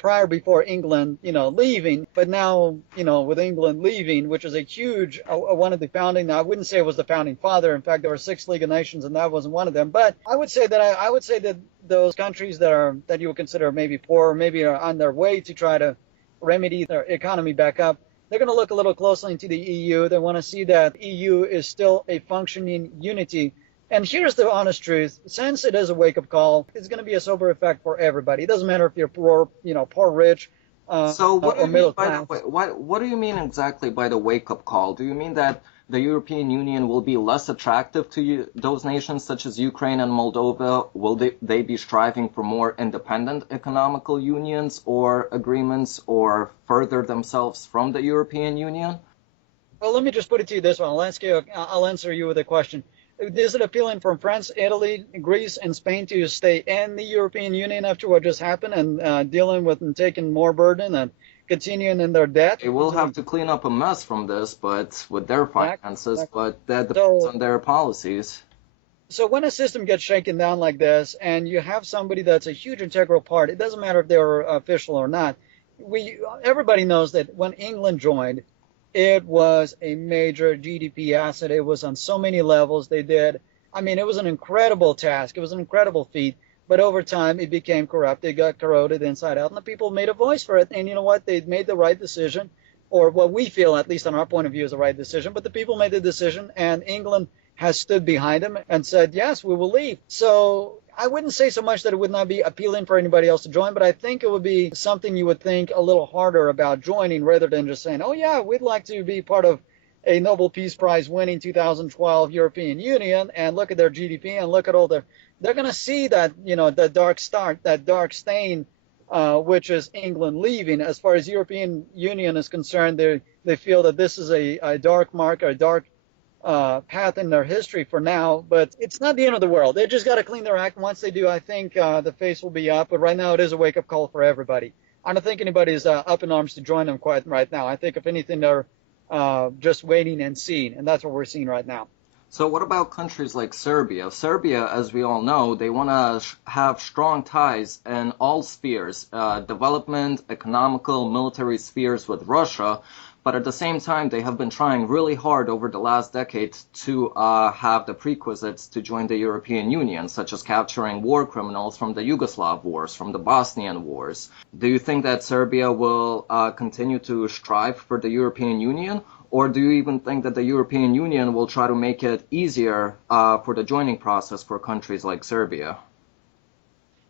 prior before England, leaving. But now, with England leaving, which is a huge, one of the founding, I wouldn't say it was the founding father. In fact, there were 6 League of Nations, and that wasn't one of them. But I would say that those countries that you would consider maybe poor, maybe are on their way to try to remedy their economy back up, they're going to look a little closely into the EU. They want to see that EU is still a functioning unity. And here's the honest truth. Since it is a wake-up call, it's going to be a sober effect for everybody. It doesn't matter if you're poor, poor, rich, So what do or you mean middle by the class. way, what do you mean exactly by the wake-up call? Do you mean that the European Union will be less attractive to you, those nations such as Ukraine and Moldova? Will they be striving for more independent economical unions or agreements or further themselves from the European Union? Well, let me just put it to you this way. I'll answer you with a question. Is it appealing from France, Italy, Greece, and Spain to stay in the European Union after what just happened and dealing with and taking more burden and continuing in their debt? They will have to clean up a mess from this, but with their finances, Exactly. but that depends So, on their policies. so when a system gets shaken down like this, and you have somebody that's a huge integral part, it doesn't matter if they're official or not. Everybody knows that when England joined, it was a major GDP asset. It was on so many levels. I mean, it was an incredible task. It was an incredible feat. But over time, it became corrupt. It got corroded inside out, and the people made a voice for it. And you know what? They made the right decision, or what we feel, at least on our point of view, is the right decision. But the people made the decision, and England has stood behind them and said, yes, we will leave. So I wouldn't say so much that it would not be appealing for anybody else to join, but I think it would be something you would think a little harder about joining rather than just saying, oh, yeah, we'd like to be part of a Nobel Peace Prize winning 2012 European Union, and look at their GDP and look at all they're going to see that, the that dark stain, which is England leaving. As far as European Union is concerned, they feel that this is a dark mark, a dark path in their history for now, but it's not the end of the world. They just got to clean their act. Once they do, I think the face will be up. But right now, it is a wake-up call for everybody. I don't think anybody's up in arms to join them quite right now. I think, if anything, they're just waiting and seeing, and that's what we're seeing right now. So what about countries like Serbia? Serbia, as we all know, they want to have strong ties in all spheres, development, economical, military spheres with Russia. But at the same time, they have been trying really hard over the last decade to have the prerequisites to join the European Union, such as capturing war criminals from the Yugoslav wars, from the Bosnian wars. Do you think that Serbia will continue to strive for the European Union? Or do you even think that the European Union will try to make it easier for the joining process for countries like Serbia?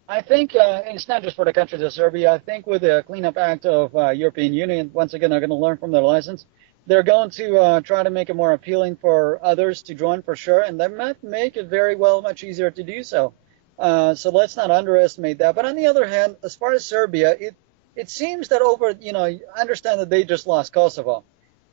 I think it's not just for the countries of Serbia. I think with the cleanup act of European Union, once again, they're going to learn from their lessons. They're going to try to make it more appealing for others to join for sure, and that might make it very well much easier to do so. So let's not underestimate that. But on the other hand, as far as Serbia, it seems that I understand that they just lost Kosovo.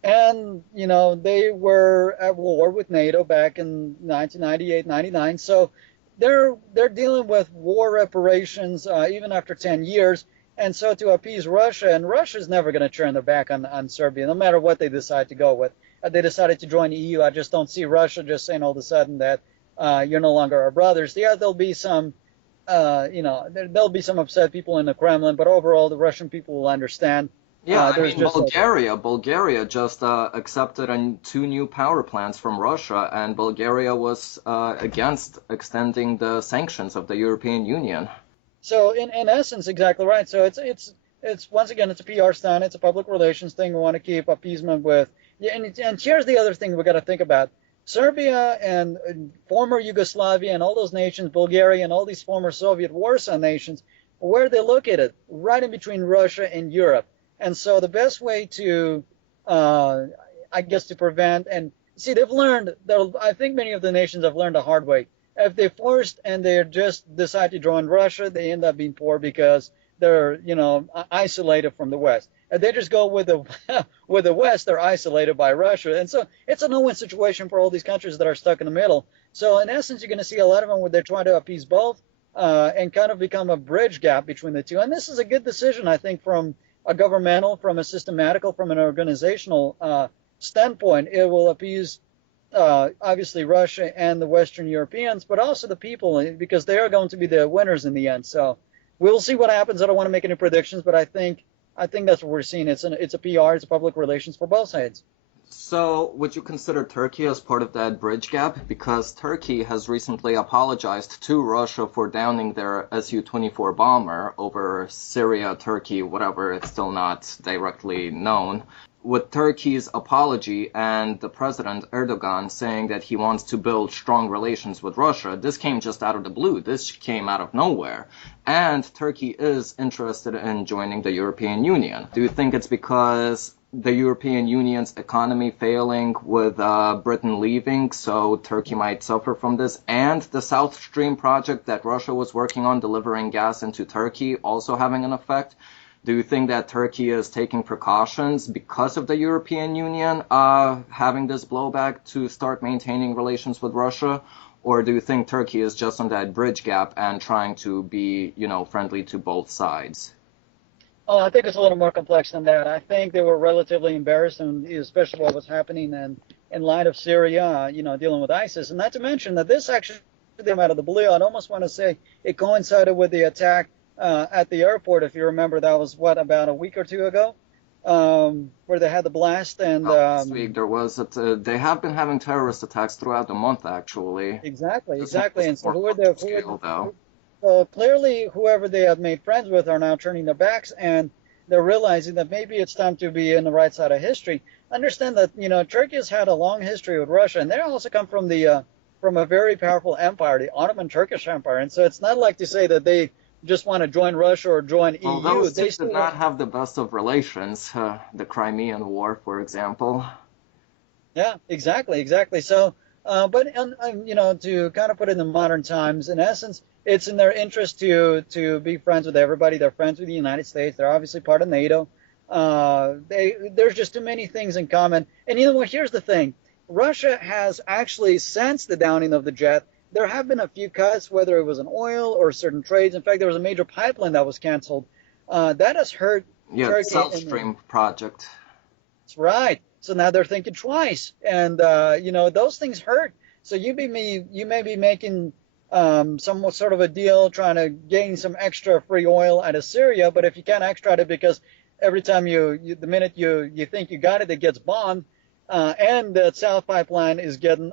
And, they were at war with NATO back in 1998, 99. So they're dealing with war reparations even after 10 years. And so to appease Russia, and Russia's never going to turn their back on Serbia, no matter what they decide to go with. They decided to join the EU. I just don't see Russia just saying all of a sudden that you're no longer our brothers. Yeah, there'll be some, there'll be some upset people in the Kremlin, but overall the Russian people will understand. Yeah, I There's mean, just Bulgaria just accepted two new power plants from Russia, and Bulgaria was against extending the sanctions of the European Union. So in essence, exactly right. So it's once again, it's a PR stunt. It's a public relations thing. We want to keep appeasement with. Yeah, and here's the other thing we got to think about. Serbia and former Yugoslavia and all those nations, Bulgaria and all these former Soviet Warsaw nations, where are they located? Right in between Russia and Europe. And so the best way to, I guess, to prevent, and see, they've learned, I think many of the nations have learned the hard way. If they forced and they just decide to join Russia, they end up being poor because they're, isolated from the West. If they just go with the with the West, they're isolated by Russia. And so it's a no-win situation for all these countries that are stuck in the middle. So in essence, you're going to see a lot of them where they're trying to appease both and kind of become a bridge gap between the two. And this is a good decision, I think, from a governmental, from a systematical, from an organizational standpoint. It will appease obviously Russia and the Western Europeans, but also the people, because they are going to be the winners in the end. So we'll see what happens. I don't want to make any predictions, but I think that's what we're seeing. It's a PR, it's a public relations for both sides. So, would you consider Turkey as part of that bridge gap? Because Turkey has recently apologized to Russia for downing their Su-24 bomber over Syria, Turkey, whatever, it's still not directly known. With Turkey's apology and the president Erdogan saying that he wants to build strong relations with Russia, this came just out of the blue. This came out of nowhere. And Turkey is interested in joining the European Union. Do you think it's because the European Union's economy failing with Britain leaving, so Turkey might suffer from this, and the South Stream project that Russia was working on delivering gas into Turkey also having an effect? Do you think that Turkey is taking precautions because of the European Union having this blowback to start maintaining relations with Russia? Or do you think Turkey is just on that bridge gap and trying to be, friendly to both sides? Oh, I think it's a little more complex than that. I think they were relatively embarrassed, and especially what was happening in light of Syria, dealing with ISIS. And not to mention that this actually came out of the blue. I'd almost want to say it coincided with the attack at the airport. If you remember, that was about a week or two ago, where they had the blast. And this week there was they have been having terrorist attacks throughout the month, actually. Exactly. And so So clearly, whoever they had made friends with are now turning their backs, and they're realizing that maybe it's time to be in the right side of history. Understand that Turkey has had a long history with Russia, and they also come from from a very powerful empire, the Ottoman Turkish Empire. And so it's not like to say that they just want to join Russia or join EU. Well, those two did not have the best of relations. The Crimean War, for example. Yeah, exactly. So, but to kind of put it in modern times, in essence, it's in their interest to be friends with everybody. They're friends with the United States. They're obviously part of NATO. There's just too many things in common. And you know what? Here's the thing. Russia has actually, since the downing of the jet, there have been a few cuts, whether it was in oil or certain trades. In fact, there was a major pipeline that was canceled. That has hurt Turkey. The South Stream project. That's right. So now they're thinking twice. And, those things hurt. So you may be making some sort of a deal trying to gain some extra free oil out of Syria, but if you can't extract it because every time the minute you think you got it, it gets bombed, and the South Pipeline is getting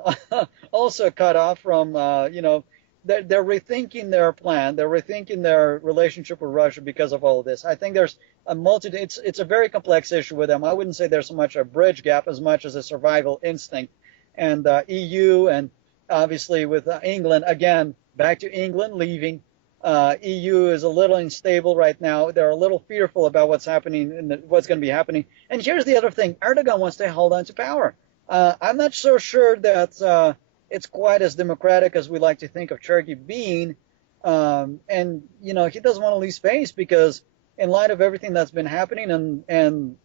also cut off from, they're rethinking their plan, they're rethinking their relationship with Russia because of all of this. I think there's it's a very complex issue with them. I wouldn't say there's so much a bridge gap as much as a survival instinct, and EU and obviously with England, again, back to England leaving. EU is a little unstable right now. They're a little fearful about what's happening and what's going to be happening. And here's the other thing. Erdogan wants to hold on to power. I'm not so sure that it's quite as democratic as we like to think of Turkey being. And, he doesn't want to lose face because in light of everything that's been happening and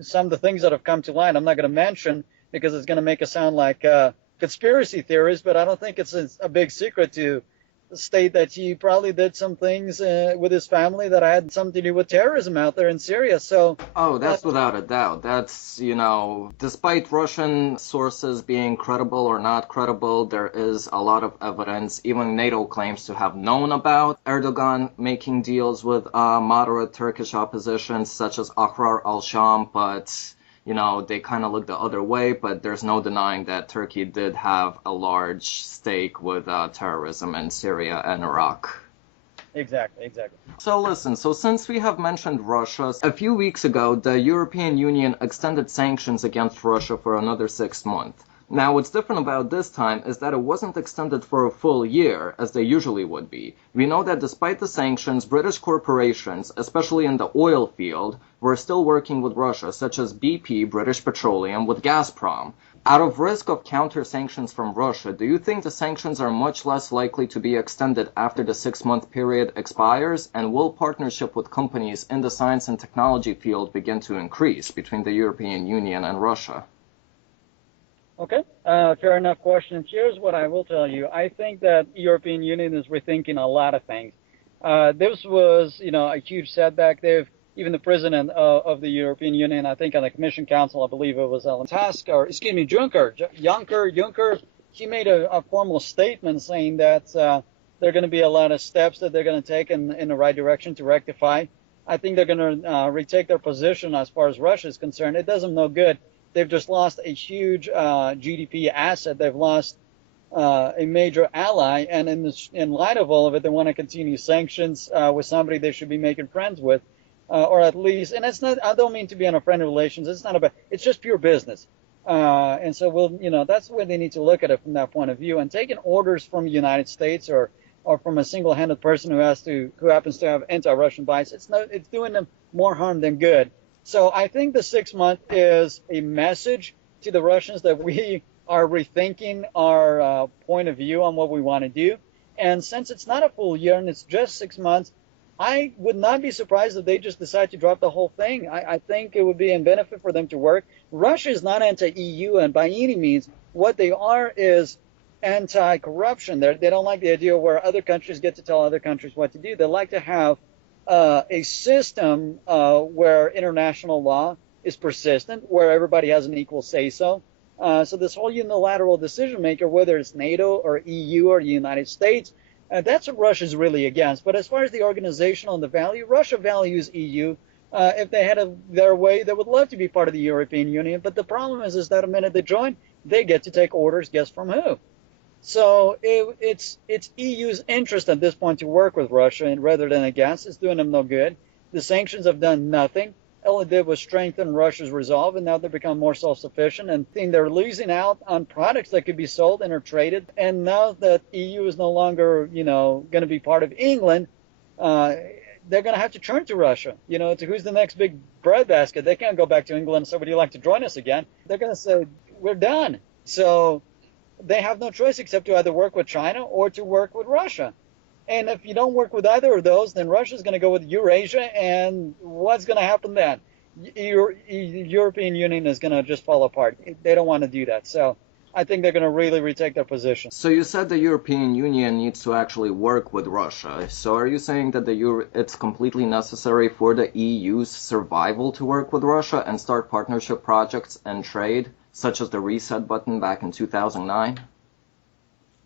some of the things that have come to light, I'm not going to mention because it's going to make us sound like conspiracy theories, but I don't think it's a big secret to state that he probably did some things with his family that had something to do with terrorism out there in Syria. So, that's without a doubt. That's, despite Russian sources being credible or not credible, there is a lot of evidence. Even NATO claims to have known about Erdogan making deals with moderate Turkish opposition, such as Ahrar al-Sham, but they kind of look the other way, but there's no denying that Turkey did have a large stake with terrorism in Syria and Iraq. Exactly. So listen, since we have mentioned Russia, a few weeks ago, the European Union extended sanctions against Russia for another 6 months. Now, what's different about this time is that it wasn't extended for a full year, as they usually would be. We know that despite the sanctions, British corporations, especially in the oil field, were still working with Russia, such as BP, British Petroleum, with Gazprom. Out of risk of counter-sanctions from Russia, do you think the sanctions are much less likely to be extended after the 6-month period expires? And will partnership with companies in the science and technology field begin to increase between the European Union and Russia? Okay, fair enough question. Here's what I will tell you. I think that European Union is rethinking a lot of things. This was, a huge setback. Even the president of the European Union, I think on the Commission Council, I believe it was Juncker, he made a formal statement saying that, There are going to be a lot of steps that they're going to take in the right direction to rectify. I think they're going to retake their position as far as Russia is concerned. It does them no good. They've just lost a huge GDP asset. They've lost a major ally, and in light of all of it, they want to continue sanctions with somebody they should be making friends with, or at least. And it's not. I don't mean to be on a friendly relations. It's not about. It's just pure business. And so that's the way they need to look at it from that point of view. And taking orders from the United States or from a single-handed person who happens to have anti-Russian bias, it's doing them more harm than good. So I think the 6 month is a message to the Russians that we are rethinking our point of view on what we want to do. And since it's not a full year and it's just 6 months, I would not be surprised if they just decide to drop the whole thing. I think it would be in benefit for them to work. Russia is not anti-EU, and by any means, what they are is anti-corruption. They don't like the idea where other countries get to tell other countries what to do. They like to have a system where international law is persistent, where everybody has an equal say-so. So this whole unilateral decision maker, whether it's NATO or EU or the United States, that's what Russia's really against. But as far as the organizational and the value, Russia values EU. If they had their way, they would love to be part of the European Union. But the problem is that the minute they join, they get to take orders, guess from who? So it's EU's interest at this point to work with Russia rather than against. It's doing them no good. The sanctions have done nothing. All it did was strengthen Russia's resolve, and now they've become more self-sufficient. And they're losing out on products that could be sold and are traded. And now that EU is no longer, going to be part of England, they're going to have to turn to Russia. To who's the next big breadbasket. They can't go back to England and say, would you like to join us again? They're going to say, we're done. So they have no choice except to either work with China or to work with Russia. And if you don't work with either of those, then Russia's going to go with Eurasia, and what's going to happen then? European Union is going to just fall apart. They don't want to do that. So I think they're going to really retake their position. So you said the European Union needs to actually work with Russia. So are you saying that it's completely necessary for the EU's survival to work with Russia and start partnership projects and trade, such as the reset button back in 2009?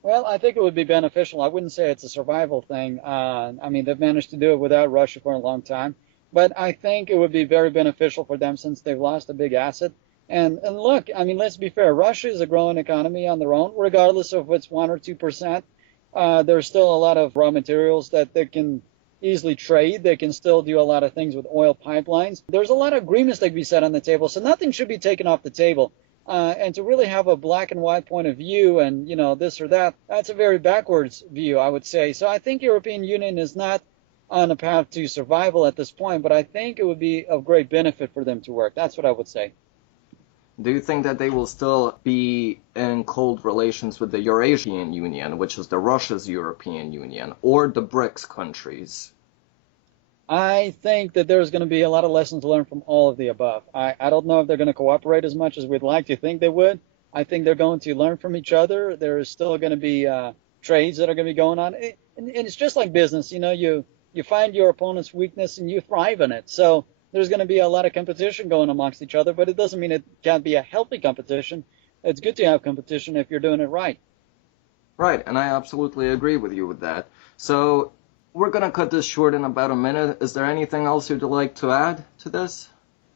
Well, I think it would be beneficial. I wouldn't say it's a survival thing. They've managed to do it without Russia for a long time. But I think it would be very beneficial for them since they've lost a big asset. And look, let's be fair. Russia is a growing economy on their own, regardless of if it's 1 or 2%. There's still a lot of raw materials that they can easily trade. They can still do a lot of things with oil pipelines. There's a lot of agreements that can be set on the table, so nothing should be taken off the table. And to really have a black and white point of view and, this or that, that's a very backwards view, I would say. So I think European Union is not on a path to survival at this point, but I think it would be of great benefit for them to work. That's what I would say. Do you think that they will still be in cold relations with the Eurasian Union, which is the Russia's European Union, or the BRICS countries? I think that there's going to be a lot of lessons learned from all of the above. I don't know if they're going to cooperate as much as we'd like to think they would. I think they're going to learn from each other. There's still going to be trades that are going to be going on. And it's just like business. You find your opponent's weakness and you thrive in it. So there's going to be a lot of competition going amongst each other, but it doesn't mean it can't be a healthy competition. It's good to have competition if you're doing it right. Right, and I absolutely agree with you with that. So we're going to cut this short in about a minute. Is there anything else you'd like to add to this?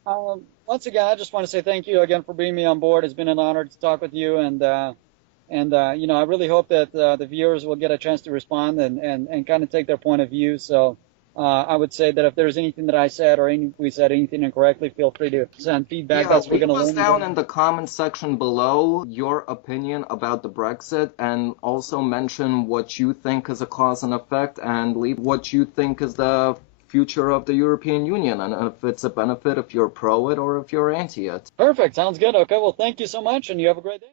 Once again, I just want to say thank you again for bringing me on board. It's been an honor to talk with you, and I really hope that the viewers will get a chance to respond and kind of take their point of view. So I would say that if there's anything that I said or we said anything incorrectly, feel free to send feedback. That's what we're going to learn. Down in the comment section below your opinion about the Brexit, and also mention what you think is a cause and effect, and leave what you think is the future of the European Union, and if it's a benefit, if you're pro it or if you're anti it. Perfect. Sounds good. Okay. Well, thank you so much, and you have a great day.